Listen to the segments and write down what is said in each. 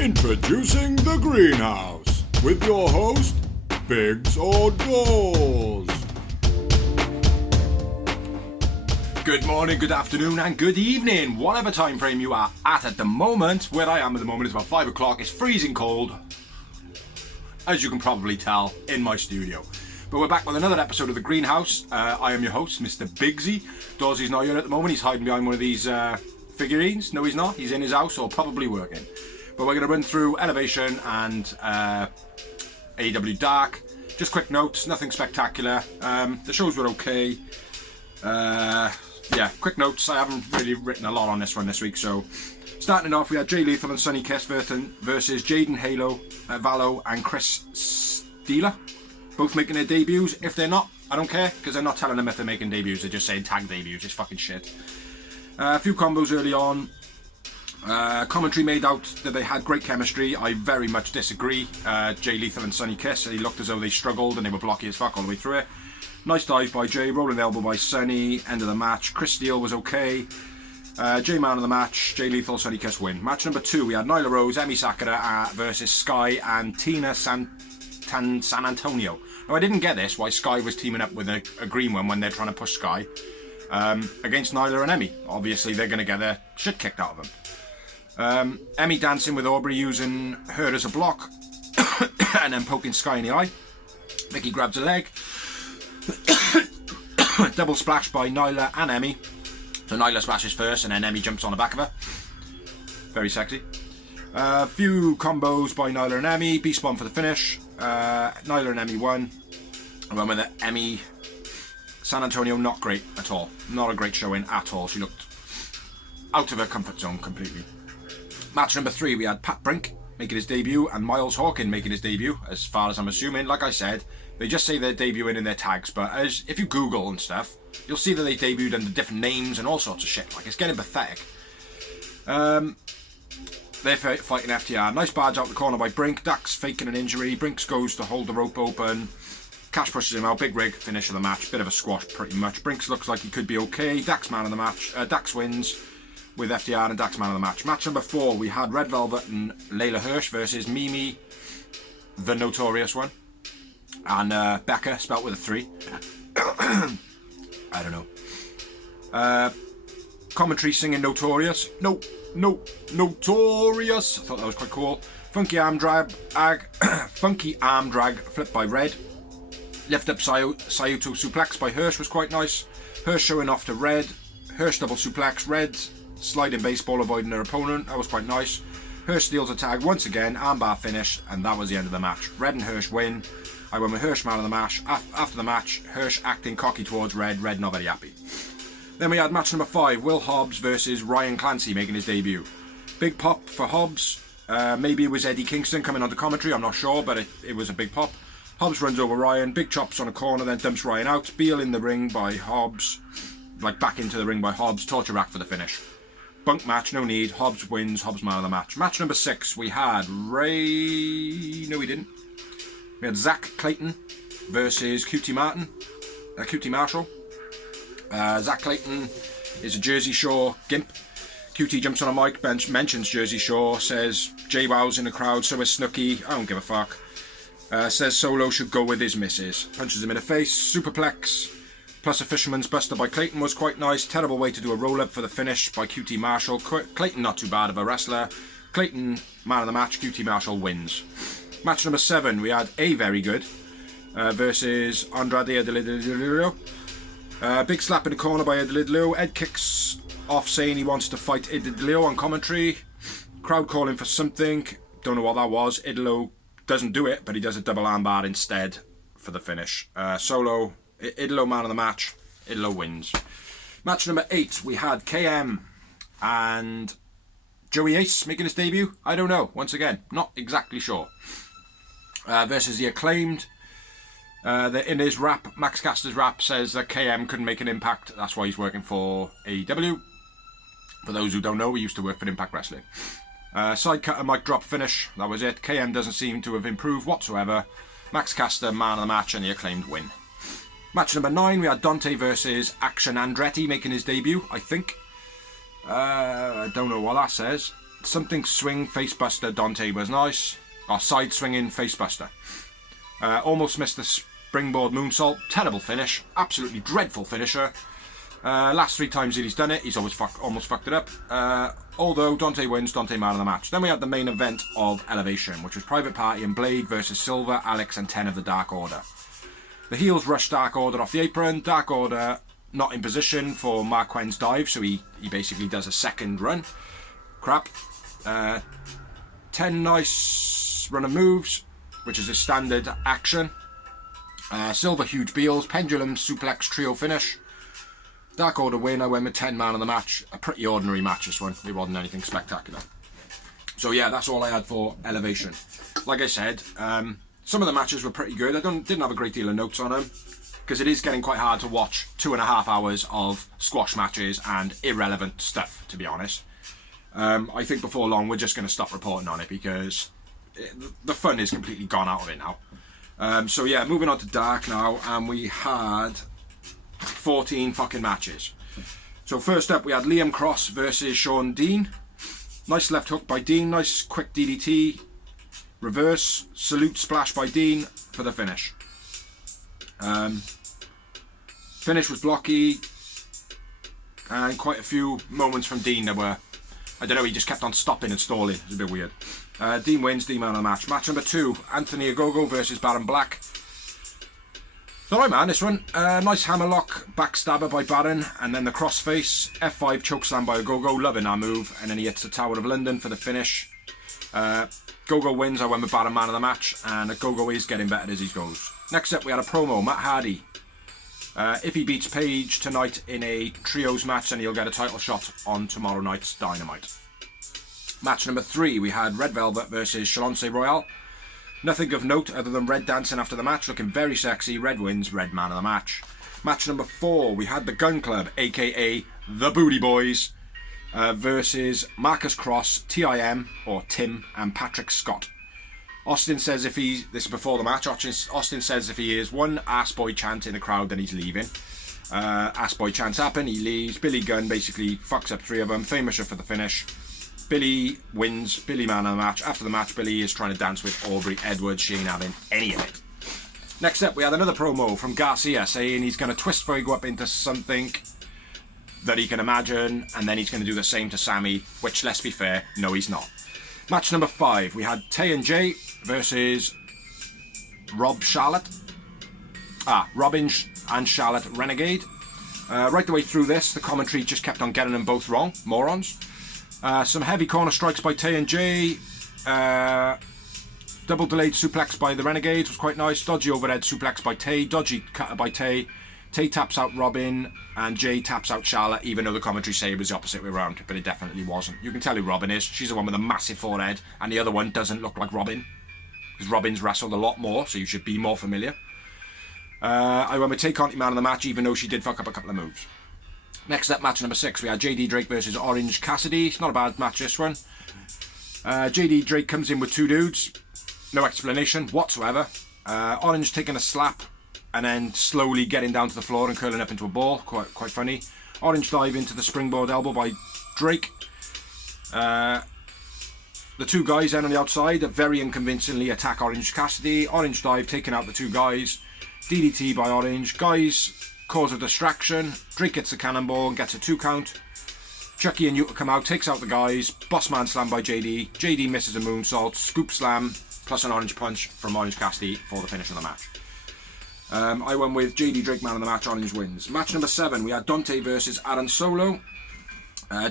Introducing the Greenhouse with your host, Biggs Outdoors. Good morning, good afternoon, and good evening, whatever time frame you are at the moment. Where I am at the moment is about 5 o'clock. It's freezing cold, as you can probably tell, in my studio. But we're back with another episode of the Greenhouse. I am your host, Mr. Biggsy. Dawsy's not here at the moment. He's hiding behind one of these figurines. No, he's not. He's in his house or probably working. But we're going to run through Elevation and AEW Dark. Just quick notes, nothing spectacular. The shows were okay. Yeah, quick notes. I haven't really written a lot on this one this week. So, starting off, we had Jay Lethal and Sonny Kiss versus Jaden Halo, Valo, and Chris Steeler. Both making their debuts. If they're not, I don't care, because they're not telling them if they're making debuts. They're just saying tag debuts. It's fucking shit. A few combos early on. Commentary made out that they had great chemistry. I very much disagree. Jay Lethal and Sonny Kiss, they looked as though they struggled and they were blocky as fuck all the way through it. Nice dive by Jay, rolling elbow by Sonny, end of the match. Chris Steele was okay. Jay man of the match, Jay Lethal, Sonny Kiss win. Match number 2, we had Nyla Rose, Emi Sakura versus Sky and Tina San Antonio. Now, I didn't get this, why Sky was teaming up with a green one when they're trying to push Sky against Nyla and Emi. Obviously, they're going to get their shit kicked out of them. Emi dancing with Aubrey, using her as a block and then poking Sky in the eye. Mickey grabs a leg. Double splash by Nyla and Emi. So Nyla splashes first and then Emi jumps on the back of her. Very sexy. Few combos by Nyla and Emi. Beast Bomb for the finish. Nyla and Emi won. I went with the Emi. San Antonio, not great at all. Not a great showing at all. She looked out of her comfort zone completely. Match number 3, we had Pat Brink making his debut and Miles Hawkin making his debut, as far as I'm assuming. Like I said, they just say they're debuting in their tags, but if you Google and stuff, you'll see that they debuted under different names and all sorts of shit. Like, it's getting pathetic. They're fighting FTR. Nice barge out the corner by Brink. Dax faking an injury. Brinks goes to hold the rope open. Cash pushes him out. Big rig. Finish of the match. Bit of a squash, pretty much. Brinks looks like he could be okay. Dax man of the match. Dax wins with FTR and Dax man of the match. Match number 4, we had Red Velvet and Layla Hirsch versus Mimi, the Notorious one, and Becca, spelt with a 3. I don't know. Commentary singing Notorious. Notorious. I thought that was quite cool. Funky arm drag flipped by Red. Lift up Sayuto suplex by Hirsch was quite nice. Hirsch showing off to Red. Hirsch double suplex. Red sliding baseball avoiding her opponent. That was quite nice. Hirsch steals a tag once again. Armbar finish, and that was the end of the match. Red and Hirsch win. I went with Hirsch man of the match. After the match, Hirsch acting cocky towards Red. Red not very happy. Then we had match number 5, Will Hobbs versus Ryan Clancy making his debut. Big pop for Hobbs. Maybe it was Eddie Kingston coming onto commentary, I'm not sure, but it was a big pop. Hobbs runs over Ryan, big chops on a corner, then dumps Ryan out. Beal in the ring by Hobbs. Back into the ring by Hobbs. Torture rack for the finish. Bunk match, no need. Hobbs wins. Hobbs man of the match. Match number 6, we had No, we didn't. We had Zach Clayton versus Cutie Marshall. Zach Clayton is a Jersey Shore gimp. Cutie jumps on a mic, mentions Jersey Shore, says Jay Wow's in the crowd, so is Snooki. I don't give a fuck. Says Solo should go with his missus. Punches him in the face. Superplex. Plus a Fisherman's Buster by Clayton was quite nice. Terrible way to do a roll-up for the finish by Cutie Marshall. Clayton not too bad of a wrestler. Clayton, man of the match. Cutie Marshall wins. Match number 7, we had A Very Good versus Andrade Adilidilio. Big slap in the corner by Adilidilio. Ed kicks off saying he wants to fight Adilidilio on commentary. Crowd calling for something. Don't know what that was. Idilo doesn't do it, but he does a double armbar instead for the finish. Solo... Idolo man of the match. Idolo wins. Match number 8, we had KM and Joey Ace making his debut. I don't know. Once again, not exactly sure. Versus the Acclaimed. In his rap, Max Caster's rap says that KM couldn't make an impact. That's why he's working for AEW. For those who don't know, he used to work for Impact Wrestling. Side cutter, mic drop finish. That was it. KM doesn't seem to have improved whatsoever. Max Caster, man of the match, and the Acclaimed win. Match number 9, we had Dante versus Action Andretti making his debut, I think. I don't know what that says. something swing facebuster Dante was nice. Or side swinging facebuster. Almost missed the springboard moonsault. Terrible finish. Absolutely dreadful finisher. Last 3 times that he's done it, he's always almost fucked it up. Although Dante wins, Dante man of the match. Then we had the main event of Elevation, which was Private Party and Blade versus Silver, Alex and 10 of the Dark Order. The heels rushed Dark Order off the apron. Dark Order not in position for Marquand's dive, so he basically does a second run. Crap. 10 nice run of moves, which is a standard action. Silver huge beals, pendulum suplex trio finish. Dark Order win. I went with 10 man of the match. A pretty ordinary match, this one. It wasn't anything spectacular. So yeah, that's all I had for Elevation. Like I said, some of the matches were pretty good. I didn't have a great deal of notes on them, because it is getting quite hard to watch 2.5 hours of squash matches and irrelevant stuff, to be honest. I think before long we're just going to stop reporting on it, because the fun is completely gone out of it now. So yeah, moving on to Dark now, and we had 14 fucking matches. So first up we had Liam Cross versus Sean Dean. Nice left hook by Dean, nice quick DDT, reverse, salute splash by Dean for the finish. Finish was blocky, and quite a few moments from Dean that were, I don't know, he just kept on stopping and stalling. It was a bit weird. Dean wins, Dean man of the match. Match number 2, Anthony Ogogo versus Baron Black. It's alright, man, this one. Nice hammerlock, backstabber by Baron, and then the crossface, F5 chokeslam by Ogogo, loving that move, and then he hits the Tower of London for the finish. Gogo wins, I went with Baron man of the match, and Ogogo is getting better as he goes. Next up we had a promo, Matt Hardy. If he beats Paige tonight in a trios match, then he'll get a title shot on tomorrow night's Dynamite. Match number 3, we had Red Velvet versus Shalonce Royale. Nothing of note other than Red dancing after the match, looking very sexy. Red wins, Red man of the match. Match number 4, we had the Gun Club, aka the Booty Boys, versus Marcus Cross, TIM, or Tim, and Patrick Scott. Austin says this is before the match, Austin says if he hears one ass boy chant in the crowd, then he's leaving. Ass boy chants happen, he leaves. Billy Gunn basically fucks up 3 of them. Famouser for the finish. Billy wins, Billy man of the match. After the match, Billy is trying to dance with Aubrey Edwards. She ain't having any of it. Next up, we had another promo from Garcia saying he's going to twist Fuego up into something that he can imagine, and then he's going to do the same to Sammy, which, let's be fair, no he's not. Match number 5, we had Tay and Jay versus Robin and Charlotte Renegade. Right the way through this, the commentary just kept on getting them both wrong, morons. Some heavy corner strikes by Tay and Jay. Double delayed suplex by the Renegades was quite nice. Dodgy overhead suplex by Tay. Dodgy cutter by Tay. Tay taps out Robin and Jay taps out Charlotte, even though the commentary say it was the opposite way around, but it definitely wasn't. You can tell who Robin is. She's the one with a massive forehead, and the other one doesn't look like Robin, because Robin's wrestled a lot more, so you should be more familiar. I went with Tay Conti man of the match, even though she did fuck up a couple of moves. Next up, match number 6, we had JD Drake versus Orange Cassidy. It's not a bad match, this one. JD Drake comes in with 2 dudes. No explanation whatsoever. Orange taking a slap and then slowly getting down to the floor and curling up into a ball. Quite funny. Orange dive into the springboard elbow by Drake. The 2 guys then on the outside very unconvincingly attack Orange Cassidy. Orange dive taking out the 2 guys. DDT by Orange. Guys cause a distraction. Drake gets the cannonball and gets a 2 count. Chucky and Yuta come out, takes out the guys. Bossman slam by JD. JD misses a moonsault. Scoop slam plus an orange punch from Orange Cassidy for the finish of the match. I went with JD Drake man of the match. Orange wins. Match number 7, we had Dante versus Aaron Solo.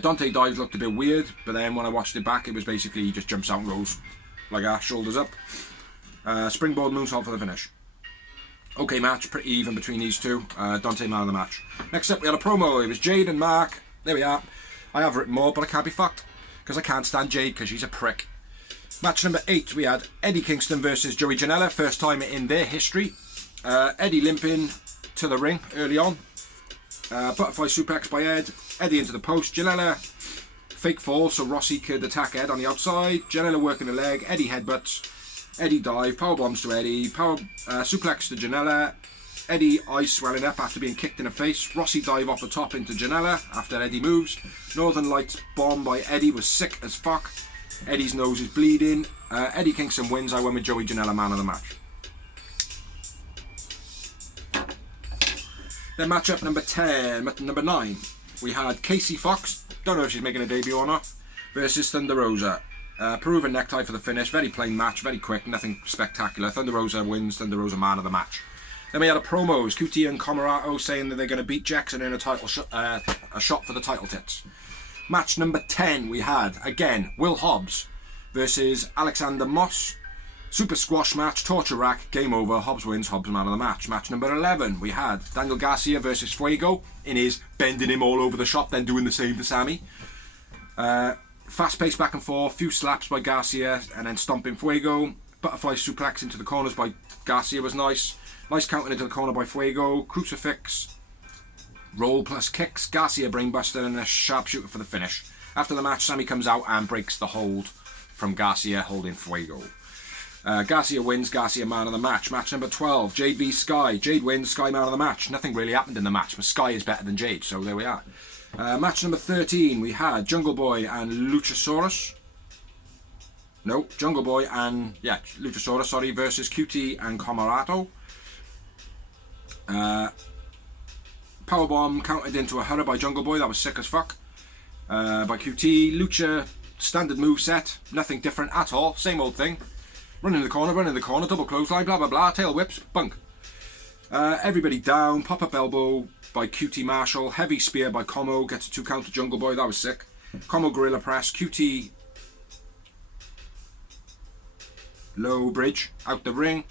Dante dives looked a bit weird, but then when I watched it back, it was basically he just jumps out and goes like that, shoulders up. Springboard moonsault for the finish. Okay match, pretty even between these 2. Dante man of the match. Next up we had a promo. It was Jade and Mark. There we are. I have written more, but I can't be fucked, because I can't stand Jade, because she's a prick. Match number 8, we had Eddie Kingston versus Joey Janela. First time in their history. Eddie limping to the ring early on. Butterfly suplex by Ed. Eddie into the post. Janela fake fall so Rossi could attack Ed on the outside. Janela working the leg. Eddie headbutts. Eddie dive. Power bombs to Eddie. Power suplex to Janela. Eddie eyes swelling up after being kicked in the face. Rossi dive off the top into Janela after Eddie moves. Northern Lights bomb by Eddie was sick as fuck. Eddie's nose is bleeding. Eddie Kingston wins. I went with Joey Janela man of the match. Then matchup number 9. We had Casey Fox, don't know if she's making a debut or not, versus Thunder Rosa. Peruvian necktie for the finish. Very plain match, very quick, nothing spectacular. Thunder Rosa wins. Thunder Rosa man of the match. Then we had a promos, Cutie and Comarato saying that they're going to beat Jackson in a shot for the title tits. Match number 10 we had, again, Will Hobbs versus Alexander Moss. Super squash match, torture rack, game over, Hobbs wins, Hobbs man of the match. Match number 11 we had Daniel Garcia versus Fuego in his bending him all over the shop, then doing the same to Sammy. Fast pace back and forth, few slaps by Garcia and then stomping Fuego. Butterfly suplex into the corners by Garcia was nice. Nice counting into the corner by Fuego. Crucifix, roll plus kicks, Garcia brainbuster and a sharpshooter for the finish. After the match, Sammy comes out and breaks the hold from Garcia holding Fuego. Garcia wins, Garcia man of the match. Match number 12, Jade v Sky. Jade wins, Sky man of the match. Nothing really happened in the match, but Sky is better than Jade, so there we are. Match number 13, we had Jungle Boy and Luchasaurus. No, Jungle Boy and, Luchasaurus, sorry, versus Cutie and Comarato. Powerbomb counted into a hurrah by Jungle Boy, that was sick as fuck. By QT, Lucha, standard move set, nothing different at all, same old thing. Run in the corner, double clothesline, blah blah blah, tail whips, bunk. Everybody down, pop up elbow by QT Marshall, heavy spear by Como, gets a 2 count to Jungle Boy, that was sick. Como gorilla press, QT low bridge, out the ring.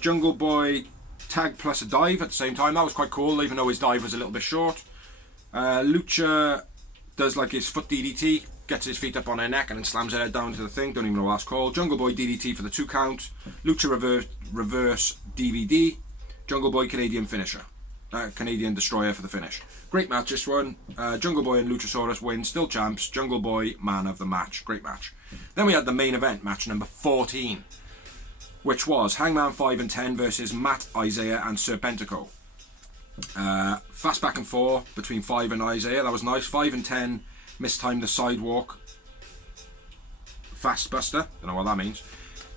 Jungle Boy tag plus a dive at the same time, that was quite cool, even though his dive was a little bit short. Lucha does like his foot DDT, gets his feet up on her neck and then slams her head down to the thing, don't even know what that's called. Jungle Boy DDT for the 2 count. Lucha reverse DVD. Jungle Boy Canadian finisher. Canadian Destroyer for the finish. Great match this one. Jungle Boy and Luchasaurus win, still champs. Jungle Boy man of the match. Great match. Then we had the main event, match number 14, which was Hangman 5 and 10 versus Matt, Isaiah and Serpentico. Fast back and forth between 5 and Isaiah, that was nice. 5 and 10 mistimed the sidewalk fast buster, don't know what that means.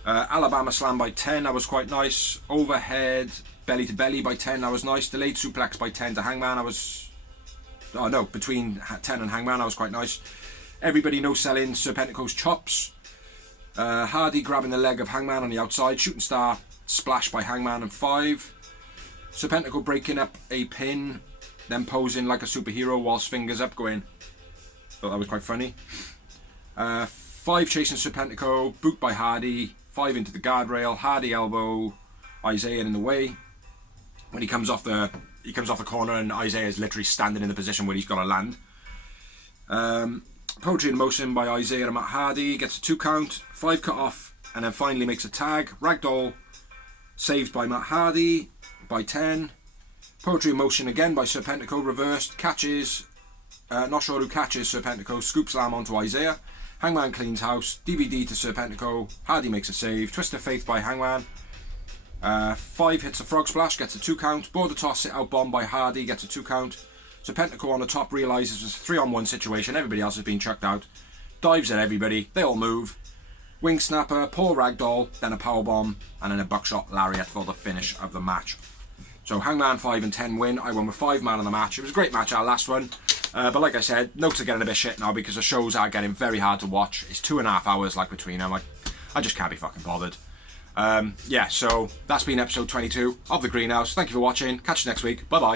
Alabama slam by 10, that was quite nice. Overhead belly to belly by 10, that was nice. Delayed suplex by 10 to Hangman, between 10 and Hangman, that was quite nice. Everybody no selling Serpentico's chops. Hardy grabbing the leg of Hangman on the outside. Shooting star splash by Hangman and 5. Serpentico breaking up a pin, then posing like a superhero whilst fingers up going. Thought that was quite funny. 5 chasing Serpentico, boot by Hardy. 5 into the guardrail. Hardy elbow Isaiah in the way. When he comes off the corner and Isaiah is literally standing in the position where he's got to land. Poetry in motion by Isaiah and Matt Hardy, gets a 2 count, 5 cut off, and then finally makes a tag. Ragdoll saved by Matt Hardy by 10. Poetry in motion again by Serpentico, reversed, catches, not sure who catches Serpentico, scoop slam onto Isaiah. Hangman cleans house, DVD to Serpentico, Hardy makes a save, twist of faith by Hangman. 5 hits a frog splash, gets a 2 count, border toss sit out bomb by Hardy, gets a 2 count. Serpentico on the top realises it's a 3-on-1 situation, everybody else has been chucked out. Dives at everybody, they all move. Wing snapper, Paul Ragdoll, then a powerbomb, and then a buckshot lariat for the finish of the match. So Hangman 5 and 10 win, I won with 5 man of the match. It was a great match, our last one. But like I said, notes are getting a bit shit now because the shows are getting very hard to watch. It's 2.5 hours like between them, I just can't be fucking bothered. So that's been episode 22 of the Greenhouse. Thank you for watching, catch you next week, bye bye.